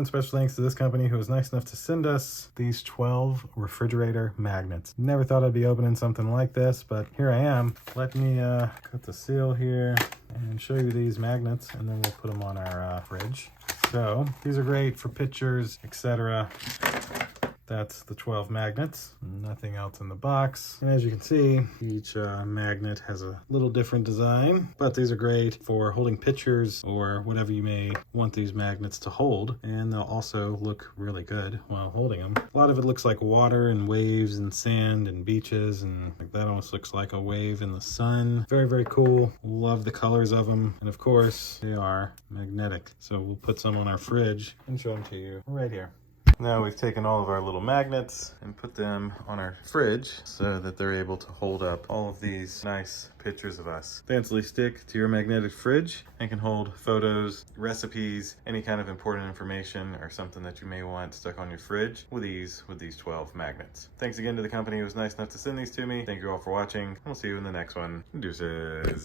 And special thanks to this company who was nice enough to send us these 12 refrigerator magnets. Never thought I'd be opening something like this, but here I am. Let me cut the seal here and show you these magnets, and then we'll put them on our fridge. So these are great for pictures, etc. That's the 12 magnets, nothing else in the box. And as you can see, each magnet has a little different design, but these are great for holding pictures or whatever you may want these magnets to hold. And they'll also look really good while holding them. A lot of it looks like water and waves and sand and beaches, and like that almost looks like a wave in the sun. Very, very cool. Love the colors of them. And of course, they are magnetic. So we'll put some on our fridge and show them to you right here. Now we've taken all of our little magnets and put them on our fridge so that they're able to hold up all of these nice pictures of us. Fancily stick to your magnetic fridge and can hold photos, recipes, any kind of important information or something that you may want stuck on your fridge with these 12 magnets. Thanks again to the company who was nice enough to send these to me. Thank you all for watching, and we'll see you in the next one. Deuces.